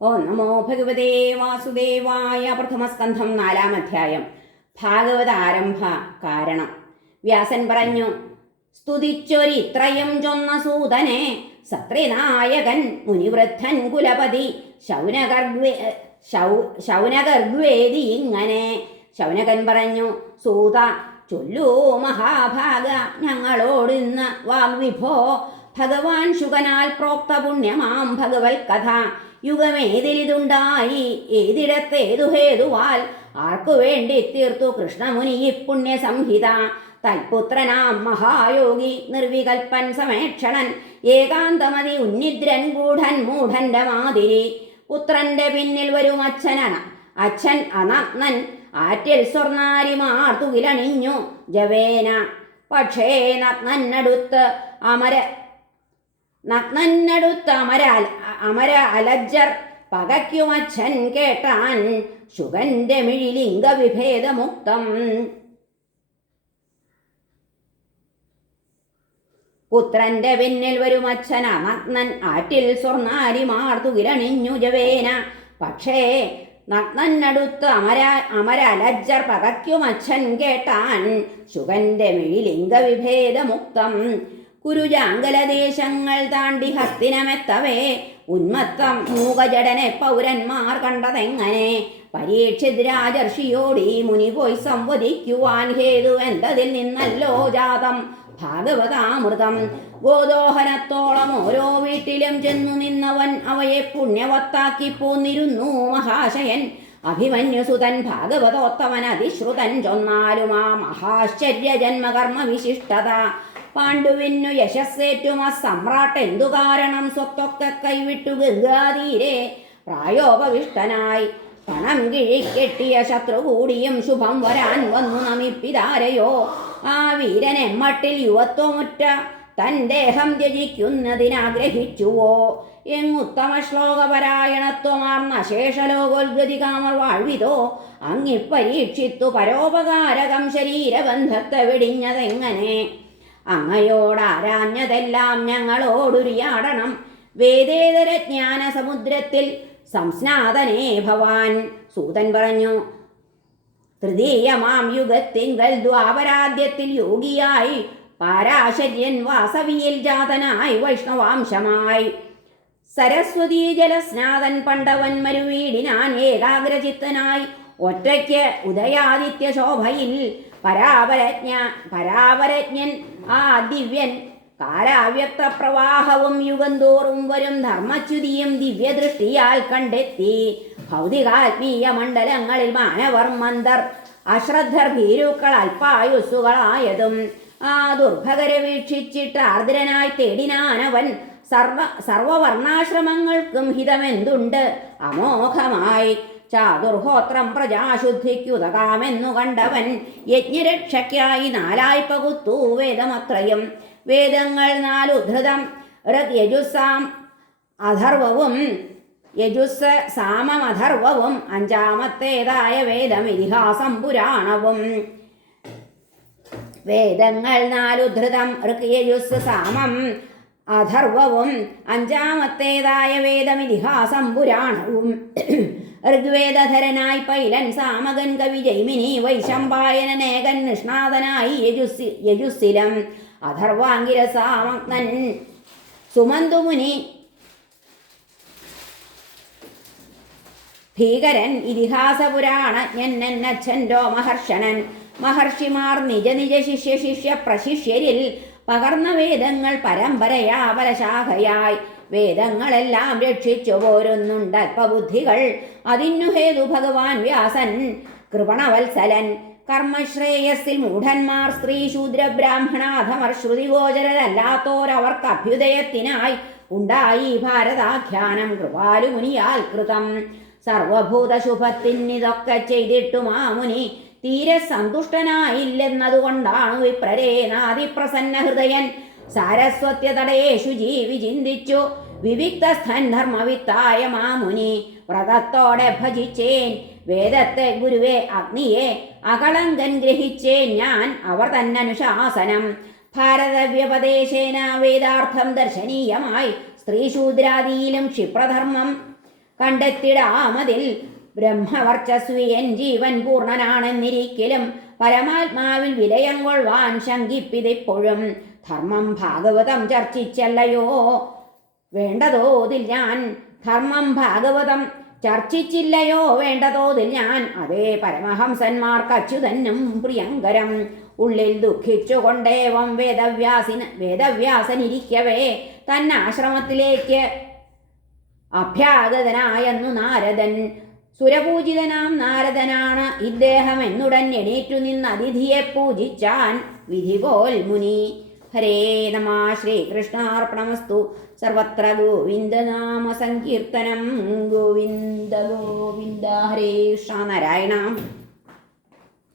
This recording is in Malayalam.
ഓ നമോ ഭഗവതേ വാസുദേവായ പ്രഥമസ്കന്ധം നാലാം അധ്യായം. ഭാഗവത ആരംഭ കാരണം. വ്യാസൻ പറഞ്ഞു സ്തുതിച്ചൊരിത്രയും ചൊന്ന സൂതനെ സത്രിനായകൻ മുനിവൃദ്ധൻ കുലപതി ശൗനകർഗ്വേ ശൗനകർഗ്വേദി ഇങ്ങനെ. ശൗനകൻ പറഞ്ഞു സൂത ചൊല്ലൂ മഹാഭാഗ ഞങ്ങളോടിന്ന് വാഗ്വിഭോ ഭഗവാൻ ശുകനാൽ പ്രോക്ത പുണ്യമാം ഭഗവത് കഥ യുഗമേതിരിതുണ്ടായി ഏതിടത്തേതു ഹേതുവാൽ ആർക്കു വേണ്ടി തീർത്തു കൃഷ്ണമുനി പുണ്യ സംഹിത തൽപുത്രനാം മഹായോഗി നിർവികൽപ്പൻ സമേക്ഷണൻ ഏകാന്തമതി ഉന്നിദ്രൻ ഗൂഢൻ മൂഢന്റെ മാതിരി. പുത്രന്റെ പിന്നിൽ വരും അച്ഛനണ അച്ഛൻ അനഗ്നൻ ആറ്റിൽ സ്വർണാരിമാർ തുകിലണിഞ്ഞു. ജവേന പക്ഷേ നഗ്നടുത്ത് അമര നഗ്നന്നടുത്ത് അമര അലജ്ജർ പകയ്ക്കുമച്ഛൻ കേട്ടാൻ ശുഗന്റെ മിഴിലിംഗ വിഭേദമുക്തം പുത്രന്റെ പിന്നിൽ വരും അച്ഛൻ നഗ്നൻ ആറ്റിൽ സ്വർണാരിമാർ തുകിലണിഞ്ഞു ജവേന. പക്ഷേ നഗ്നടുത്ത് അമര അമര അലജ്ജർ പകയ്ക്കുമച്ഛൻ കേട്ടാൻ ശുഗന്റെ മിഴിലിംഗ വിഭേദമുക്തം കുരുജാങ്കലദേശങ്ങൾ താണ്ടി ഹസ്തിനമെത്തവേ. ഉന്മത്തം മൂകജടനെ പൗരന്മാർ കണ്ടതെങ്ങനെ? പരീക്ഷിത് രാജർഷിയോട് ഈ മുനി പോയി സംവദിക്കുവാൻ ഹേതു എന്തതിൽ നിന്നല്ലോ ജാതം? ഭാഗവതാമൃതം. ഗോദോഹനത്തോളം ഓരോ വീട്ടിലും ചെന്നു നിന്നവൻ അവയെ പുണ്യവത്താക്കി പോന്നിരുന്നു മഹാശയൻ. അഭിമന്യുസുതൻ ഭാഗവതോത്തമൻ അതിശ്രുതൻ ചൊന്നാലും ആ മഹാശ്ചര്യ ജന്മകർമ്മ വിശിഷ്ടത. പാണ്ഡുവിനു യശസ്സേറ്റും ആ സമ്രാട്ട് എന്തു കാരണം സ്വത്തൊക്കെ കൈവിട്ടു ഗംഗാതീരെ പ്രായോപവിഷ്ടനായി പണം കിഴിക്കെട്ടിയ ശത്രു കൂടിയും ശുഭം വരാൻ വന്നു നമിപ്പിതാരയോ? ആ വീരനെ മട്ടിൽ യുവത്വമുറ്റ തൻ ദേഹം ത്യജിക്കുന്നതിനാഗ്രഹിച്ചുവോ? എങ്ങുത്തമ ശ്ലോകപരായണത്വമാർന്ന ശേഷലോകോദ്ഗതി കാമർ വാഴ്വിതോ? അങ്ങിപ്പരീക്ഷിത്തു പരോപകാരകം ശരീരബന്ധത്തെ വെടിഞ്ഞതെങ്ങനെ? അങ്ങയോടാരാഞ്ഞതെല്ലാം ഞങ്ങളോടുരിയാടണം. വേദേതര ജ്ഞാന സമുദ്രത്തിൽ സംസ്നാതനേ ഭവാൻ. സൂതൻ പറഞ്ഞു തൃതീയമാം യുഗത്തിങ്കൽ ദ്വാപരാദ്യത്തിൽ യോഗിയായി പാരാശര്യൻ വാസവിയിൽ ജാതനായി വൈഷ്ണവാംശമായി. സരസ്വതീ ജലസ്നാതൻ പണ്ടവൻ മരുവീടിനാൻ ഏകാഗ്രചിത്തനായി ഒറ്റയ്ക്ക് ഉദയാദിത്യ ശോഭയിൽ പരാപരജ്ഞ പരാപരജ്ഞൻ ആ ദിവ്യൻ. കാലാവ്യക്ത പ്രവാഹവും യുഗന്തോറും വരും ധർമ്മച്യുതിയും ദിവ്യദൃഷ്ടിയാൽ കണ്ടെത്തി. ഭൗതികാത്മീയ മണ്ഡലങ്ങളിൽ മാനവർ മന്ദർ അശ്രദ്ധർ ഭീരുക്കൾ അല്പായുസ്സുകളായതും ആ ദുർഭകരെ വീക്ഷിച്ചിട്ട് ആർദ്രനായി തേടിനാനവൻ സർവ സർവവർണാശ്രമങ്ങൾക്കും ഹിതമെന്തുണ്ട്? അമോഘമായി ചാതുർഹോത്രം പ്രജാശുദ്ധിക്കുതകാമെന്നു കണ്ടവൻ യജ്ഞരക്ഷയ്ക്കായി നാലായി പകുത്തു വേദമത്രയും. വേദങ്ങൾ നാലുദ്ധൃതം യജുസാം അഥർവവും യജുസ് സാമമധർവവും അഞ്ചാമത്തേതായ വേദം ഇതിഹാസം പുരാണവും. വേദങ്ങൾ നാലുദ്ധൃതം ഋക്യജുസ് സാമം അഥർവവും അഞ്ചാമത്തേതായ വേദം ഇതിഹാസം പുരാണവും. ഋഗ്വേദധരനായി പൈലൻ സാമകൻ കവി ജൈമിനി വൈശമ്പായനേകൻ നിഷ്ണാതനായി യജുസി യജുസിലം അഥർവാങ്കിരസാമഗ്നൻ സുമന്തുമുനി ഭീകരൻ ഇതിഹാസപുരാണജ്ഞൻ രോമഹർഷണൻ മഹർഷിമാർ നിജ നിജ ശിഷ്യ ശിഷ്യ പ്രശിഷ്യരിൽ പകർന്ന വേദങ്ങൾ പരമ്പരയാ പരശാഖയായി വേദങ്ങളെല്ലാം രക്ഷിച്ചു പോരുന്നുണ്ട് അല്പബുദ്ധികൾ. അതിന്നു ഹേതു ഭഗവാൻ വ്യാസൻ കൃപണവത്സലൻ. കർമ്മശ്രേയസിൽ മൂഢന്മാർ സ്ത്രീ ശൂദ്ര ബ്രാഹ്മണാധമർ ശ്രുതിഗോചരരല്ലാത്തോരവർക്ക് അഭ്യുദയത്തിനായി ഉണ്ടായി ഭാരതാഖ്യാനം കൃപാലുമുനിയാൽ കൃതം. സർവഭൂതശുഭത്തിനിതൊക്കെ ചെയ്തിട്ടുമാ മുനി. തീരെ സന്തുഷ്ടനായില്ലെന്നതുകൊണ്ടാണ് വിപ്രരേ നാദിപ്രസന്ന ഹൃദയൻ സാരസ്വത്യതടയേഷു ജീവി ചിന്തിച്ചു. വിവിക്തസ്ഥൻ ധർമ്മവിത്തായ മാമുനി വ്രതത്തോടെ ഭജിച്ചേൻ. വേദത്തെ ഗുരുവെ അഗ്നിയെ അകളങ്കൻ ഗ്രഹിച്ചേൻ ഞാൻ അവർ തന്നനുശാസനം. ഭാരതവ്യപദേശേന വേദാർത്ഥം ദർശനീയമായി സ്ത്രീശൂദ്രാദിയിലും ക്ഷിപ്രധർമ്മം കണ്ടെത്തിടാമതിൽ ബ്രഹ്മവർച്ചസ്വിയൻ ജീവൻ പൂർണനാണെന്നിരിക്കലും പരമാത്മാവിൽ വിലയം കൊള്ളുവാൻ ശങ്കിപ്പിതിപ്പോഴും. ധർമ്മം ഭാഗവതം ചർച്ചിച്ചല്ലയോ? വേണ്ടതോതിൽ ഞാൻ. ധർമ്മം ഭാഗവതം ചർച്ചിച്ചില്ലയോ? വേണ്ടതോതിൽ ഞാൻ. അതേ പരമഹംസന്മാർക്ക് അച്യുതനും പ്രിയങ്കരം. ഉള്ളിൽ ദുഃഖിച്ചുകൊണ്ടേവം വേദവ്യാസിന് വേദവ്യാസനിരിക്കവേ. തന്നാശ്രമത്തിലേക്ക് അഭ്യാഗതനായെന്നു നാരദൻ സുരപൂജിതനാം നാരദനാണ് ഇദ്ദേഹം എന്നുടൻ എണീറ്റു നിന്ന് അതിഥിയെ പൂജിച്ചാൻ വിധിപോൽ മുനി. ഹരേ നമ ശ്രീകൃഷ്ണാർപ്പണമസ്തു സർവത്ര ഗോവിന്ദനാമ സങ്കീർത്തനം. ഗോവിന്ദ ഗോവിന്ദ ഹരേ കൃഷ്ണ നാരായണ.